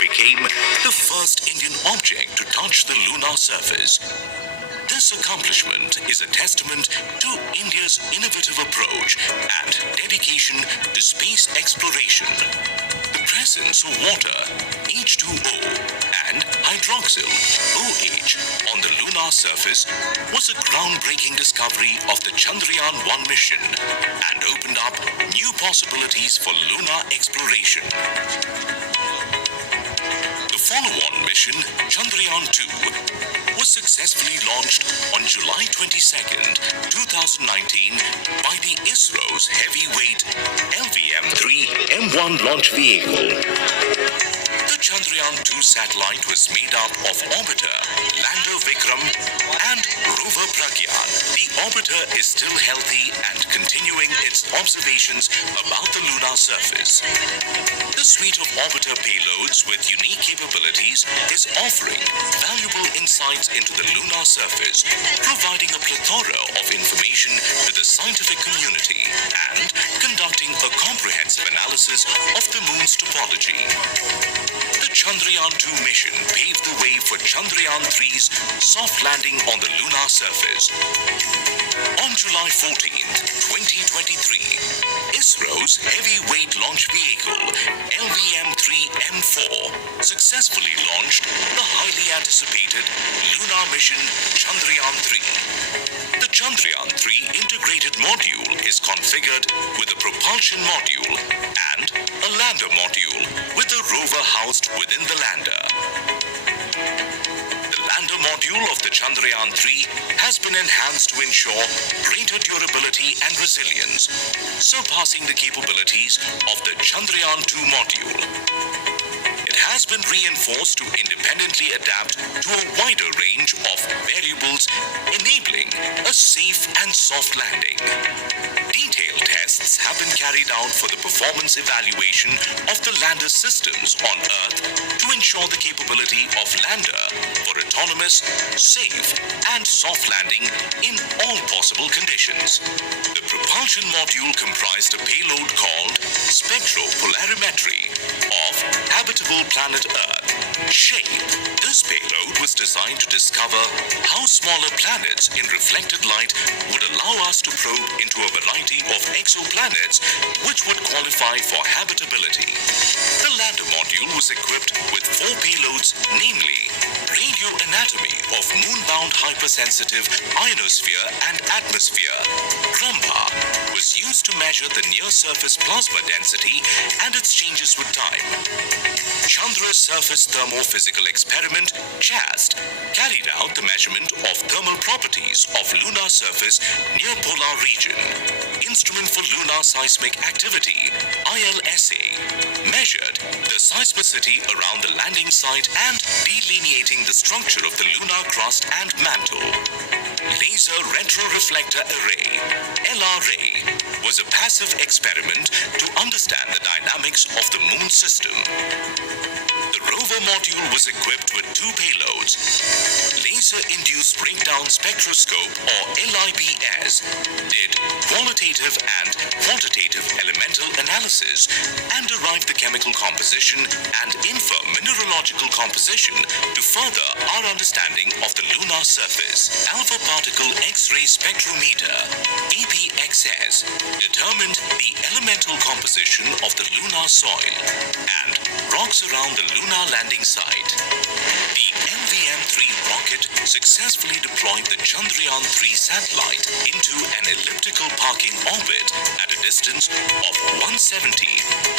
became the first Indian object to touch the lunar surface. This accomplishment is a testament to India's innovative approach and dedication to space exploration. The presence of water, H2O, and hydroxyl, OH, on the lunar surface was a groundbreaking discovery of the Chandrayaan-1 mission and opened up new possibilities for lunar exploration. The follow-on mission, Chandrayaan-2, was successfully launched on July 22nd, 2019 by the ISRO's heavyweight LVM-3 M1 launch vehicle. The Chandrayaan-2 satellite was made up of orbiter, lander Vikram, and rover Pragyan. The orbiter is still healthy and continuing its observations about the lunar surface. The suite of orbiter payloads with unique capabilities is offering valuable insights into the lunar surface, providing a plethora of information to the scientific community and conducting a comprehensive analysis of the moon's topology. The Chandrayaan-2 mission paved the way for Chandrayaan-3's soft landing on the lunar surface. On July 14th, 2023, ISRO's heavyweight launch vehicle, LVM-3M4, successfully launched the highly anticipated lunar mission Chandrayaan-3. The Chandrayaan-3 integrated module is configured with a propulsion module and a lander module with a rover housed within the lander. The lander module of the Chandrayaan-3 has been enhanced to ensure greater durability and resilience, surpassing the capabilities of the Chandrayaan-2 module. It has been reinforced to independently adapt to a wider range of variables, enabling a safe and soft landing. Detailed tests have been carried out for the performance evaluation of the lander systems on Earth to ensure the capability of lander for autonomous, safe, and soft landing in all possible conditions. The propulsion module comprised a payload called spectropolarimetry of habitable planet Earth, SHAPE. This payload was designed to discover how smaller planets in reflected light would allow us to probe into a variety of exoplanets which would qualify for habitability. The lander module was equipped with 4 payloads, namely radio anatomy of moon-bound hypersensitive ionosphere and atmosphere. GRUMPA was used to measure the near-surface plasma density and its changes with time. Chandra's Surface Thermophysical Experiment, CHAST, carried out the measurement of thermal properties of lunar surface near polar region. Instrument for Lunar Seismic Activity, ILSA, measured the seismicity around the landing site and delineating the structure of the lunar crust and mantle. Laser Retroreflector Array, LRA, was a passive experiment to understand the dynamics of the moon system. The rover module was equipped with 2 payloads. Laser-induced breakdown spectroscope, or LIBS, did qualitative and quantitative elemental analysis and derived the chemical composition and infer mineralogical composition to further our understanding of the lunar surface. Alpha particle X-ray spectrometer, APXS, determined the elemental composition of the lunar soil and rocks around the lunar landing site. The LVM-3 rocket successfully deployed the Chandrayaan-3 satellite into an elliptical parking orbit at a distance of 170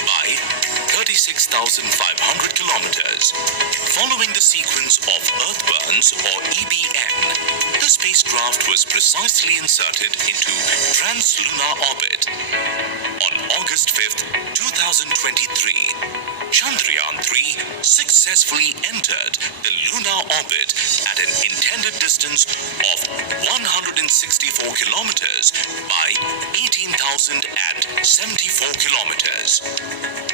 by 36,500 kilometers. Following the sequence of Earth burns, or EBN, the spacecraft was precisely inserted into translunar orbit. On August 5th, 2023, Chandrayaan-3 successfully entered the lunar orbit at an intended distance of 164 kilometers by 18,074 kilometers.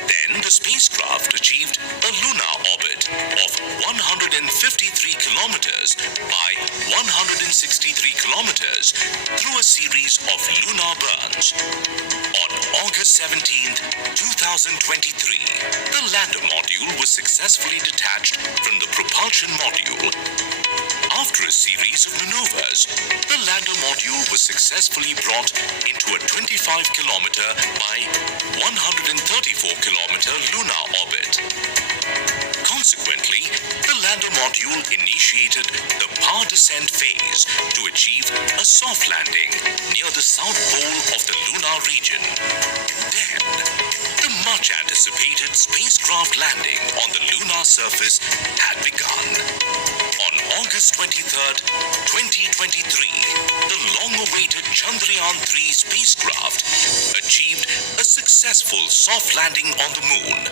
Then the spacecraft achieved a lunar orbit orbit of 153 kilometers by 163 kilometers through a series of lunar burns. On August 17, 2023, the lander module was successfully detached from the propulsion module. After a series of maneuvers, the lander module was successfully brought into a 25-kilometer by 134-kilometer lunar orbit. Consequently, the lander module initiated the power descent phase to achieve a soft landing near the south pole of the lunar region. Then, the much-anticipated spacecraft landing on the lunar surface had begun. On August 23rd, 2023, the long-awaited Chandrayaan-3 spacecraft achieved a successful soft landing on the moon.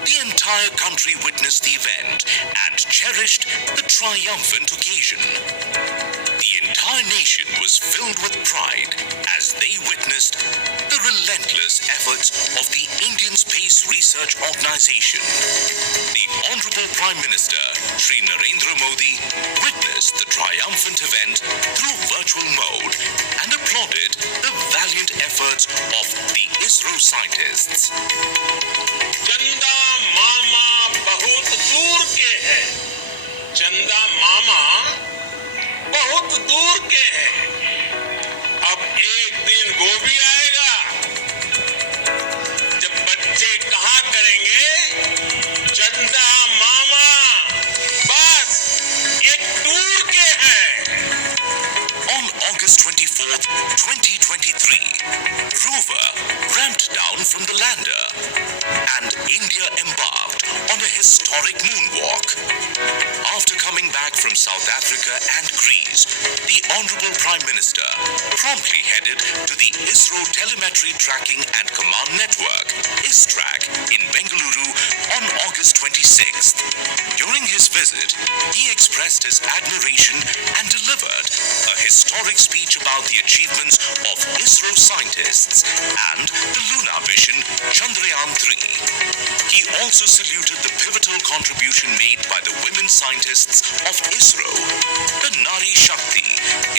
The entire country witnessed the event and cherished the triumphant occasion. The entire nation was filled with pride as they witnessed the relentless efforts of the Indian Space Research Organization. The Honorable Prime Minister, Shri Narendra Modi, witnessed the triumphant event through virtual mode and applauded the valiant efforts of the ISRO scientists. चंदा मामा बहुत दूर के हैं। चंदा मामा बहुत दूर के हैं। अब एक दिन वो भी आएगा जब बच्चे कहा करेंगे चंदा मामा बस ये दूर के हैं। On August 24th, 2023, rover ramped down from the lander and India embarked on a historic moonwalk. After coming back from South Africa and Greece, the Honorable Prime Minister promptly headed to the ISRO Telemetry Tracking and Command Network, ISTRAC, in Bengaluru on August 26th. During his visit, he expressed his admiration and delivered a historic speech about the achievements of ISRO scientists and the lunar mission Chandrayaan-3. He also saluted the pivotal contribution made by the women scientists of ISRO, the Nari Shakti,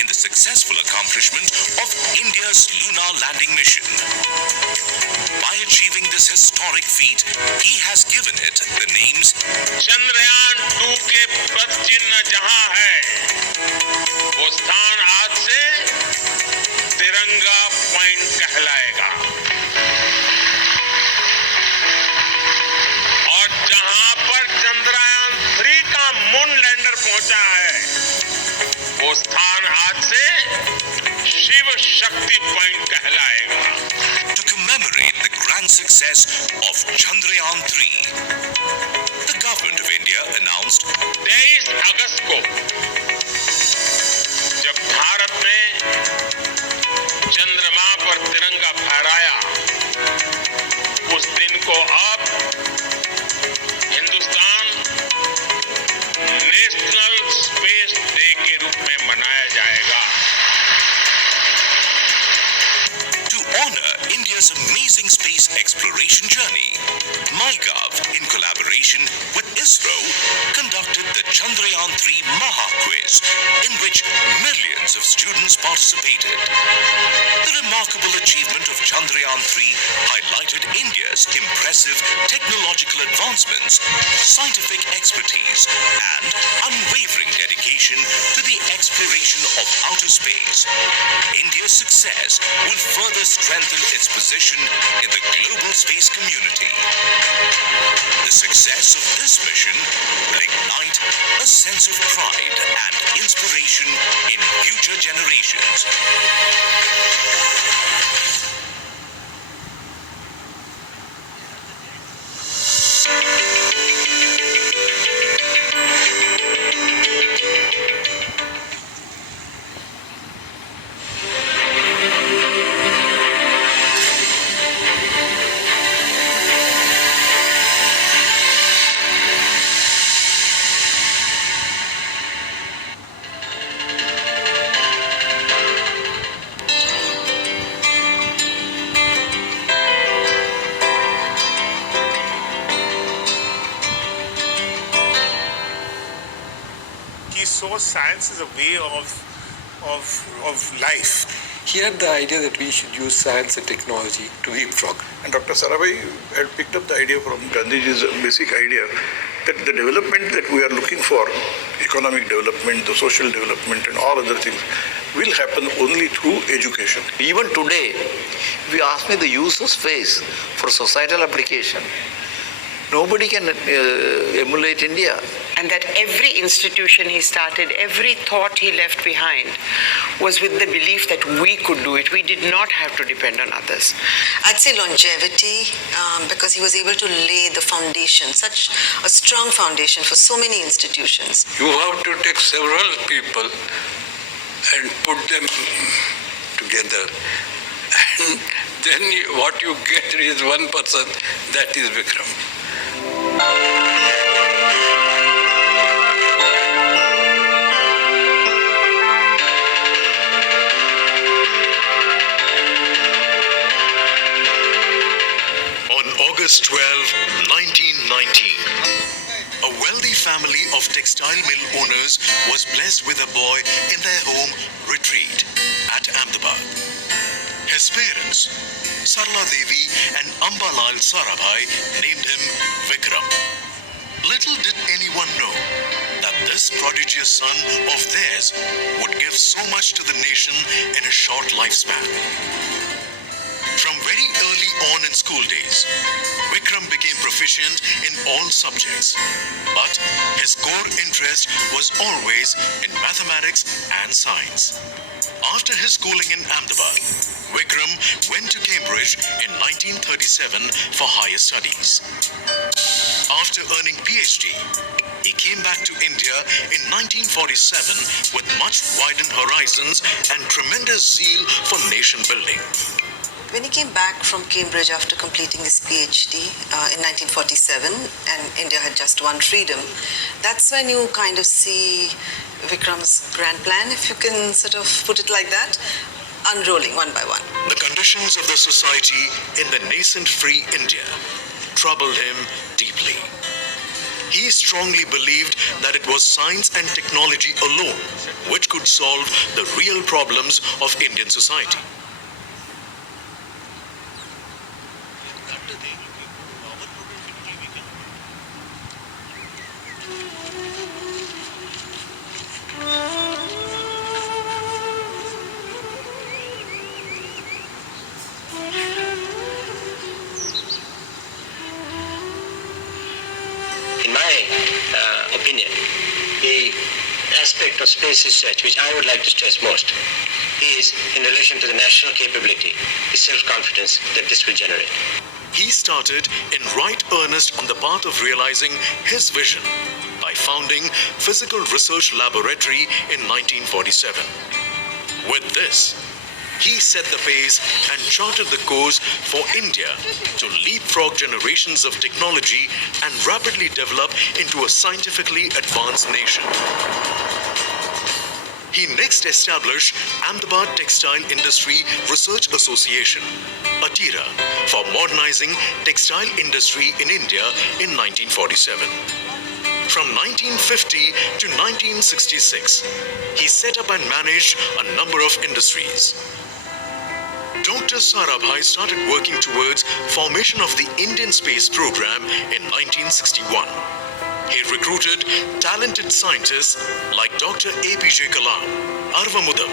in the successful accomplishment of India's lunar landing mission. By achieving this historic feat, he has given it the names Chandrayaan 2 के पद चिन्ह जहां है वो स्थान आज से तिरंगा पॉइंट कहलाएगा और जहां पर चंद्रयान 3 का मून लैंडर पहुंचा है वो स्थान आज से शिव शक्ति पॉइंट कहलाएगा। to commemorate the grand success of Chandrayaan-3. The government of India announced 23 अगस्त को जब भारत ने चंद्रमा पर तिरंगा फहराया उस दिन को अब हिंदुस्तान नेशनल स्पेस डे के रूप में मनाया जाएगा। to honor India's amazing space exploration journey. MyGov, in collaboration with ISRO, conducted the Chandrayaan-3 Maha Quiz, in which millions of students participated. The remarkable achievement of Chandrayaan-3 highlighted India's impressive technological advancements, scientific expertise, and unwavering dedication to the exploration of outer space. India's success will further strengthen its position in the global space community. The success of this mission will ignite a sense of pride and inspiration in future generations. science is a way of life. He had the idea that we should use science and technology to leapfrog. And Dr. Sarabhai had picked up the idea from Gandhiji's basic idea that the development that we are looking for, economic development, the social development and all other things, will happen only through education. Even today, if you ask me the use of space for societal application, nobody can emulate India. And that every institution he started, every thought he left behind was with the belief that we could do it. We did not have to depend on others. I'd say longevity, because he was able to lay the foundation, such a strong foundation for so many institutions. You have to take several people and put them together. And then what you get is one person, that is Vikram. August 12, 1919. A wealthy family of textile mill owners was blessed with a boy in their home retreat at Ahmedabad. His parents, Sarla Devi and Ambalal Sarabhai, named him Vikram. Little did anyone know that this prodigious son of theirs would give so much to the nation in a short lifespan. From very early on in school days, Vikram became proficient in all subjects, but his core interest was always in mathematics and science. After his schooling in Ahmedabad, Vikram went to Cambridge in 1937 for higher studies. After earning PhD, he came back to India in 1947 with much widened horizons and tremendous zeal for nation building. When he came back from Cambridge after completing his PhD in 1947, and India had just won freedom, that's when you kind of see Vikram's grand plan, if you can sort of put it like that, unrolling one by one. The conditions of the society in the nascent free India troubled him deeply. He strongly believed that it was science and technology alone which could solve the real problems of Indian society. In my opinion, the aspect of space research which I would like to stress most is in relation to the national capability, the self-confidence that this will generate. He started in right earnest on the path of realizing his vision by founding Physical Research Laboratory in 1947. With this, he set the pace and charted the course for India to leapfrog generations of technology and rapidly develop into a scientifically advanced nation. He next established Ahmedabad Textile Industry Research Association, ATIRA, for modernizing textile industry in India in 1947. From 1950 to 1966, he set up and managed a number of industries. Dr. Sarabhai started working towards formation of the Indian Space Program in 1961. He recruited talented scientists like Dr. APJ Kalam, Arvamudam,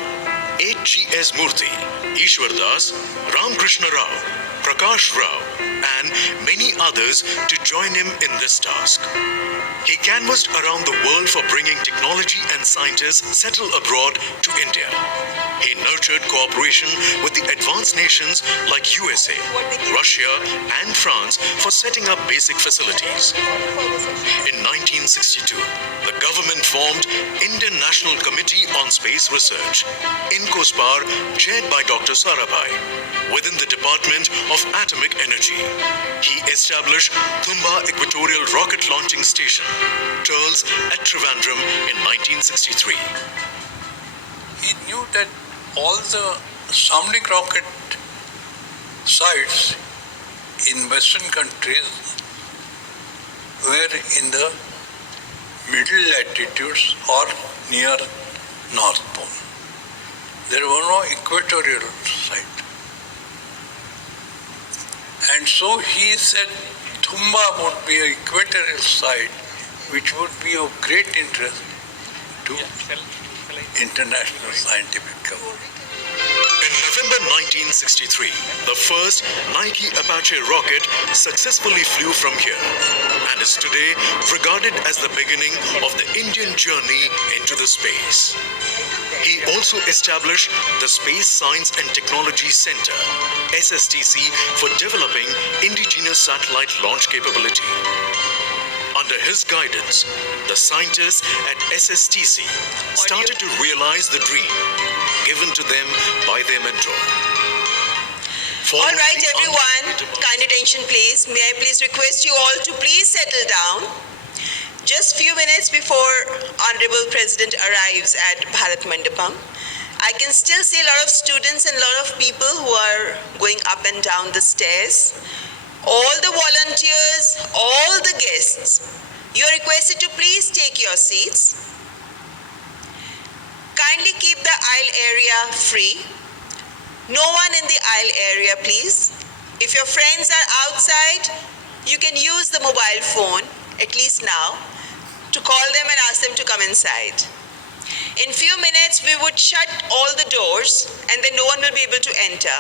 H.G.S. Murthy, Ishwar Das, Ramkrishna Rao, Prakash Rao, and many others to join him in this task. He canvassed around the world for bringing technology and scientists settled abroad to India. He nurtured cooperation with the advanced nations like USA, Russia, and France for setting up basic facilities. In 1962, the government formed Indian National Committee on Space Research, INCOSPAR, chaired by Dr. Sarabhai, within the Department of Atomic Energy. He established Thumba Equatorial Rocket Launching Station, TERLS, at Trivandrum in 1963. He knew that all the sounding rocket sites in Western countries were in the middle latitudes or near North Pole. There were no equatorial site. And so he said Thumba would be an equatorial site which would be of great interest to international scientific community. In November 1963, the first Nike Apache rocket successfully flew from here and is today regarded as the beginning of the Indian journey into the space. He also established the Space Science and Technology Center, SSTC, for developing indigenous satellite launch capability. Under his guidance, the scientists at SSTC started to realize the dream given to them by their mentor. All right, everyone, kind attention please. May I please request you all to please settle down. Just few minutes before Honorable President arrives at Bharat Mandapam, I can still see a lot of students and a lot of people who are going up and down the stairs. All the volunteers, all the guests, you are requested to please take your seats. Kindly keep the aisle area free. No one in the aisle area, please. If your friends are outside, you can use the mobile phone, at least now, to call them and ask them to come inside. In few minutes, we would shut all the doors and then no one will be able to enter.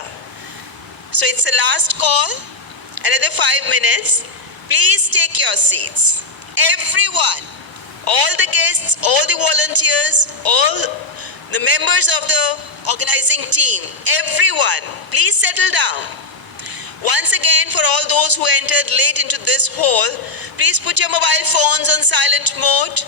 So it's the last call. Another 5 minutes. Please take your seats. Everyone, all the guests, all the volunteers, all the members of the organizing team, everyone, please settle down. Once again, for all those who entered late into this hall, please put your mobile phones on silent mode.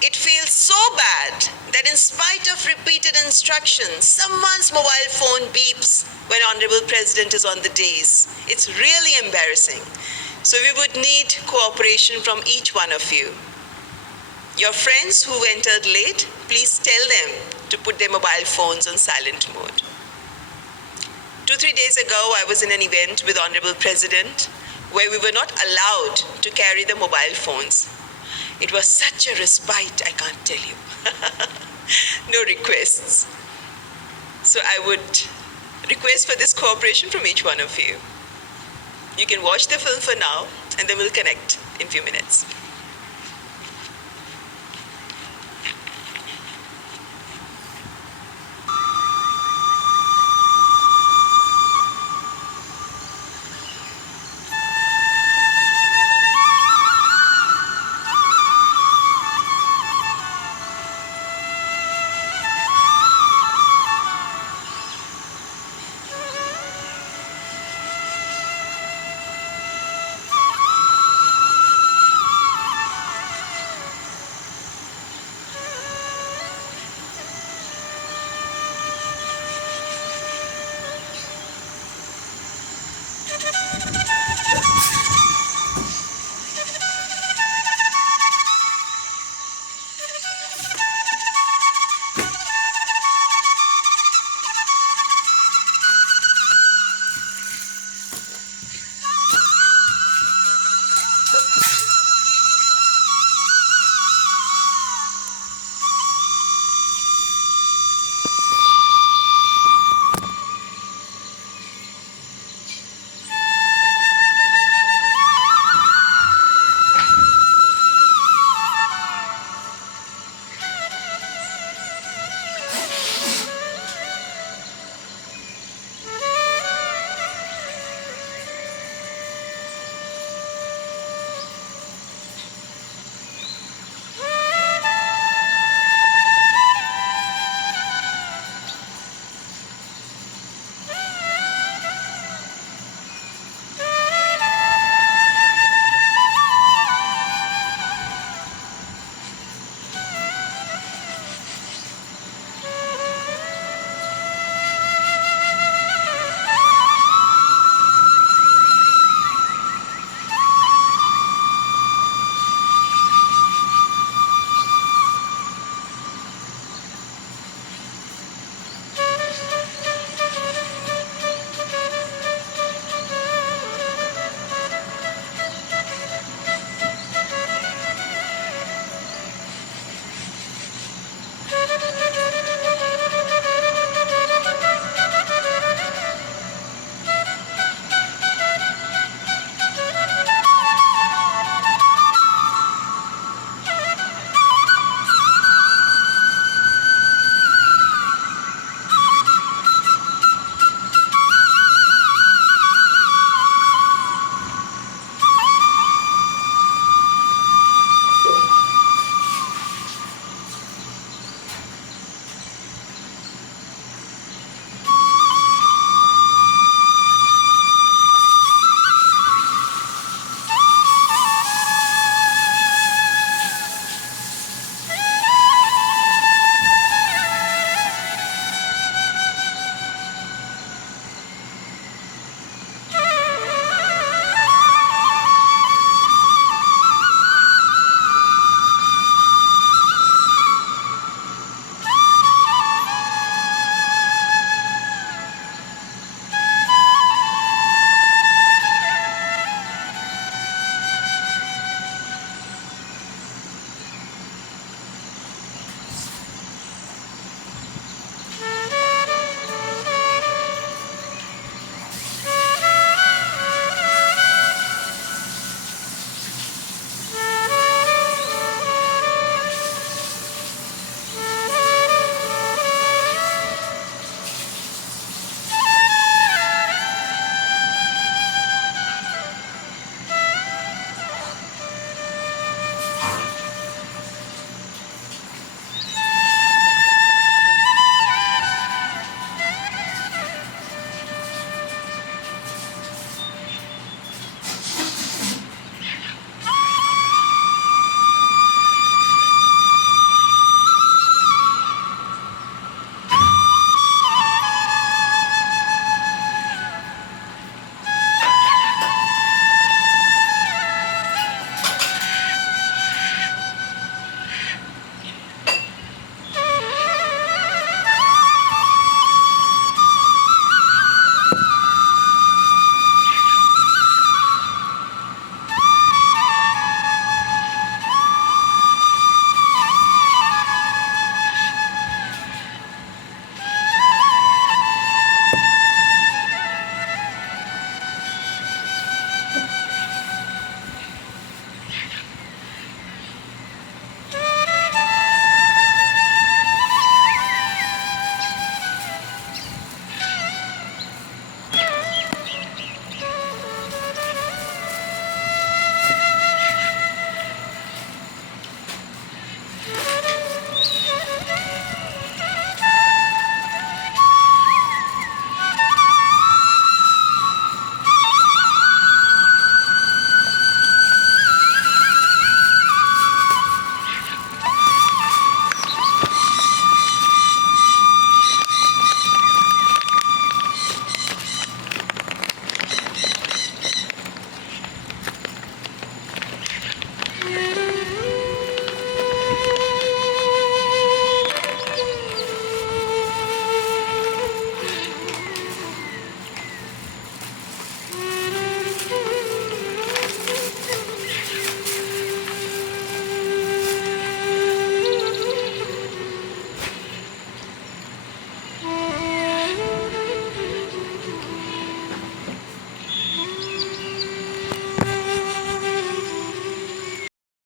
It feels so bad that in spite of repeated instructions, someone's mobile phone beeps when Honorable President is on the dais. It's really embarrassing. So we would need cooperation from each one of you. Your friends who entered late, please tell them to put their mobile phones on silent mode. 2-3 days ago, I was in an event with Honorable President where we were not allowed to carry the mobile phones. It was such a respite, I can't tell you. No requests. So I would request for this cooperation from each one of you. You can watch the film for now, and then we'll connect in a few minutes.